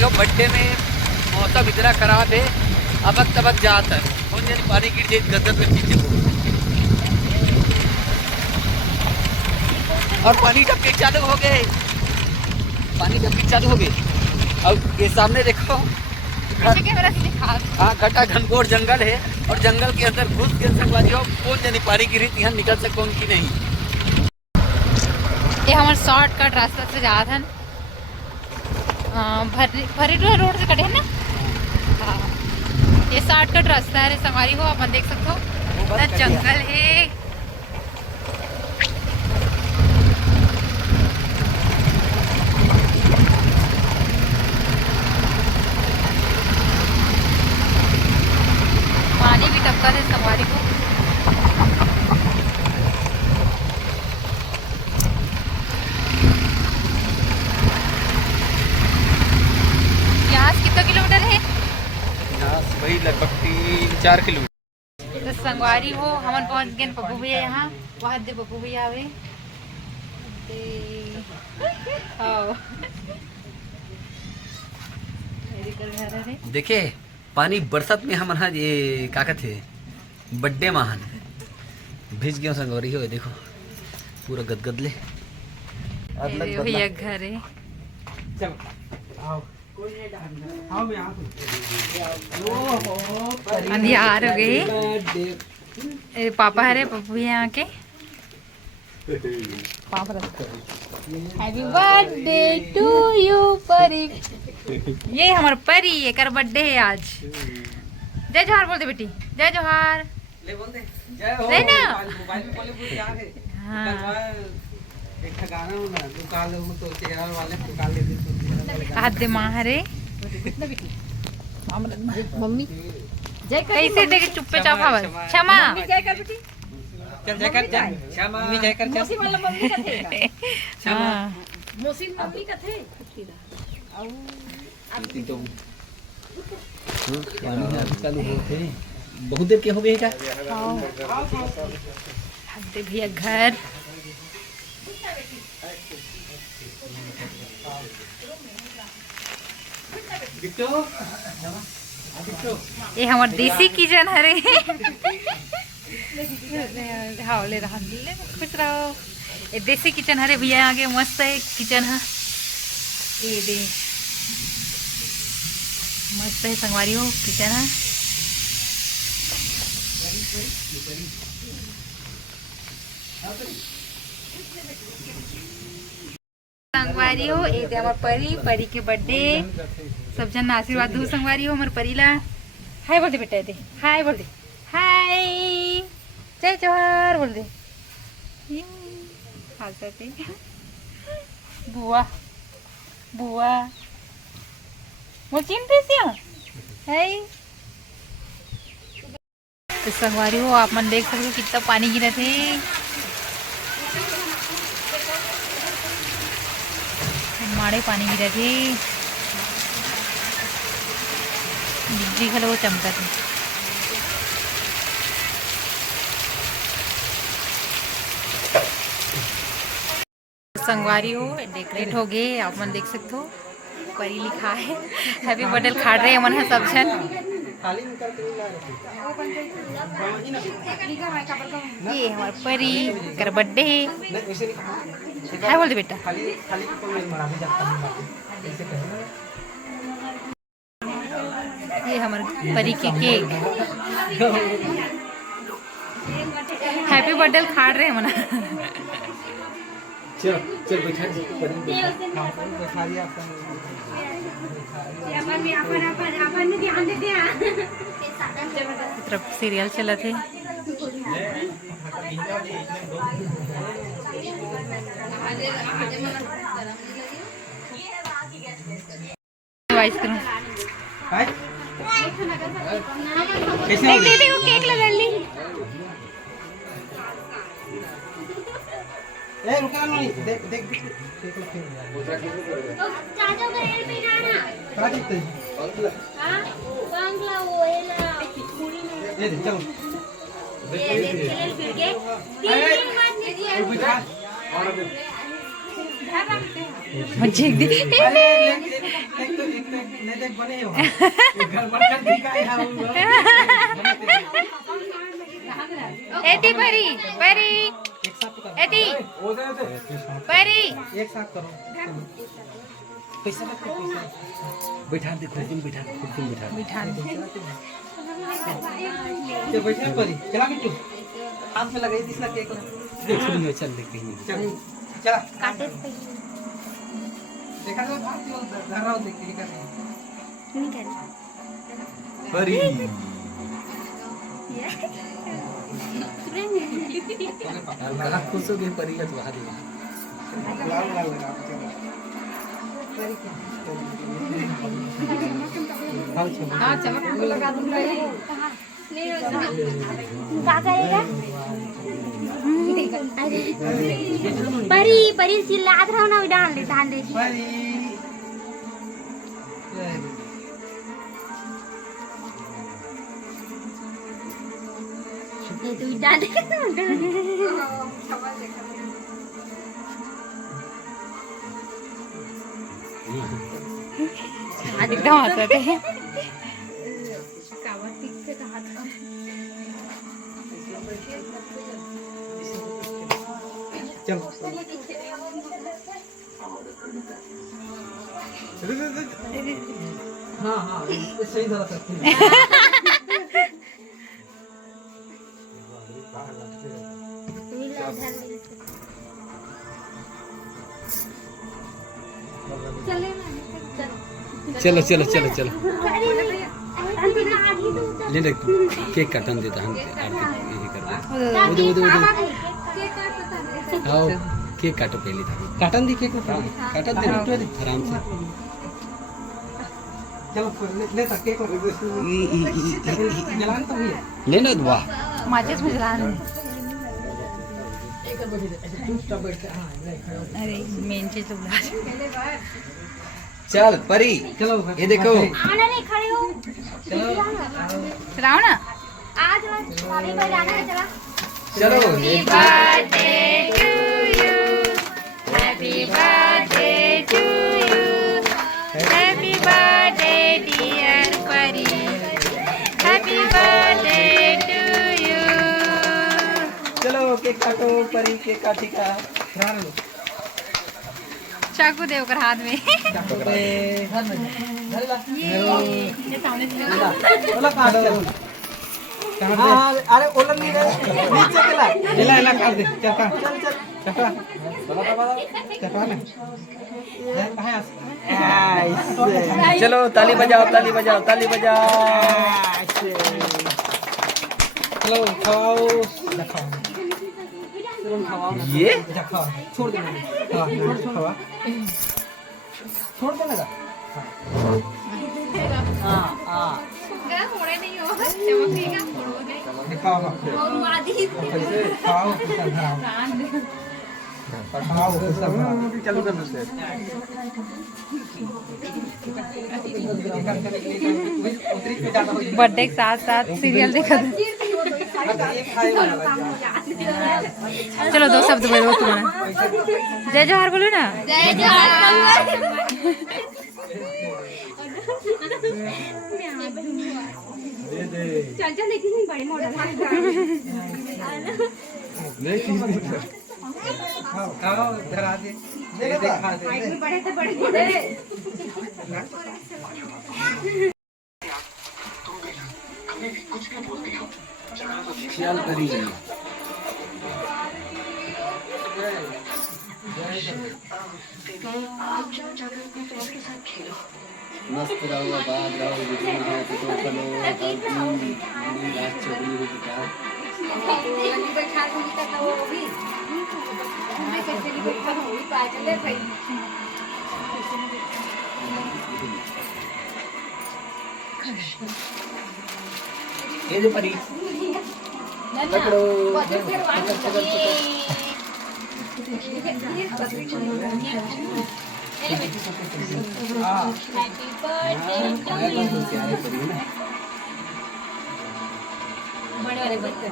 संगवारी हो बड्डे में मौसम इतना खराब है, अबक तबक जाता है कौन जाने पानी गिर जाए गदर में पीछे को। और पानी टपके चालू हो गए, पानी टपके चालू हो गए। अब ये सामने देखो, हाँ घटा घनघोर जंगल है और जंगल के अंदर घुस के संगवारी हो कौन जाने पानी गिरी यहाँ निकल सको उनकी नहीं। ये हमारे शॉर्टकट रास्ता से जा था भरीडुआ रोड से कटे है ना। हाँ ये शॉर्टकट रास्ता है संगवारी हो, अपन देख सकते हो जंगल है। पानी भी टपका है संगवारी को। यहाँ से कितना किलोमीटर है? यहाँ से वही लगभग 3-4 किलोमीटर। तो संगवारी हो हमन पहुँच गए पप्पू भैया यहाँ, वहाँ दे पप्पू भैया आवे देखे पानी बरसात में हम ये का कहते बड्डे महान भिज गया संगवारी हो, देखो पूरा गदगदले भैया घर है। अंधियार हो गए। पापा है रे पप्पू यहाँ के हैप्पी बर्थडे टू यू परी। ये हमारा परी एक बर्थडे है आज। जय जोहार बोल दे बेटी, जय जोहार ले बोल दे जय हो। नहीं ना मोबाइल में बोले क्या है। हाँ एक गाना होना दुकान में तो चेहरा वाले दुकान ले दे हाथ दे माँ हरे मम्मी जय कैसे देखे चुप्पे चाप खावा क्षमा जय कर बेटी, चल जय कर जा क्षमा मम्मी जय कर जा। मौसी वाला मम्मी का थे क्षमा मौसी मम्मी का थे और अब तो पानी चालू हो थे बहुत देर के हो गए क्या। हद भैया घर ये हमारे देसी किचन है रे। हाँ ले रहा खुश रहो। ये देसी किचन है रे भैया, आगे मस्त है किचन है। ये दे मस्त है संगवारी हो किचन है। संगवारी हो ये हमार परी, परी के बर्थडे सब जन आशीर्वाद दो संगवारी हो हमार परी ला। हाय बोल दे बेटा, दे हाय बोल दे, हाय जय जोहार बोल दे। बुआ बुआ बोल चिंते से है। तो संगवारी हो आप मन देख सकते हो कितना पानी गिरा थे। माड़े पानी गिरा थे, बिजली खलो चमका थी। संगवारी हो डेकोरेट हो गए आप मन देख सकते हो। परी लिखा है हैप्पी बर्थडे खा रहे मन है सब जन। ये हमारे परी कर बर्थडे हाय बोल दे बेटा। ये हमारे परी के केक हैप्पी बर्थडे खा रहे हैं मना। चल चल बैठा तरफ सीरियल चला थे। आइसक्रीम देखो केक लगा ली। रुका नहीं देख देख मजे एक दी एती परी परी एती परी एक साथ करो पैसा बैठा दे खुद बैठा बिठा ये बैठे परी चला बिट्टू हाथ में लगाई दिसला केक देखो चल देख कहीं चल चला काटे देखा तो धर रहा हूं देख के कर परी लगा खुश हो गई परी का तो बाहर लाल लाल लगा हां चलो लगा दूंगा परी परी चिल्लात रहो ना डाल दे परी ये तू डाल दे आज एकदम हंसते हैं चल हाँ हाँ सही धरा सकते हैं चलो चलो चलो चलो ले ले केक काटन देता हम आरती यही कर दे उधर आओ केक काटो पहले था काटन दी केक काटन दे आराम से चलो ले तक केक जलान तो भैया ले लो वाह माझेच मित्रांनो अरे मेनचे चुगला चल परी चलो ये देखो आना नहीं खड़े हो चलाओ ना आज अभी भाई जाना है चला चलो birthday to you happy birthday to you happy birthday dear Pari happy birthday to you चलो केक काटो परी केक काटी का चाकू दे ओकर हाथ में ये सामने से ओला काट दे हां अरे ओला नहीं रे नीचे केला एला एला काट दे चल चल चल चल ना चलो ताली बजाओ ताली बजाओ ताली बजाओ चलो खाओ खाओ ये खाओ छोड़ दे हां खाओ छोड़ दे लगा हां हां क्या होड़े नहीं हो चमकेगा फोड़ोगे खाओ और आदि खाओ खाओ सब चालू करना से बर्थडे के साथ साथ सीरियल देखा चलो दो शब्द बोलो तुम्हारा जय जोहार बोलो ना जय जोहार चल चल देखी नहीं बड़ी मॉडल खाओ धरा दे दे खा दे बड़े तो बड़े मॉडल ख्याल करिए मस्त रहो आबाद रहो जितनी है तो करो रात चोरी हो बेटा बैठा दूंगी तब वो भी मैं कैसे नहीं बैठा हूँ पा चले भाई ये जो परी पकड़ो बड़े वाले बच्चे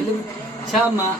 Ilum sama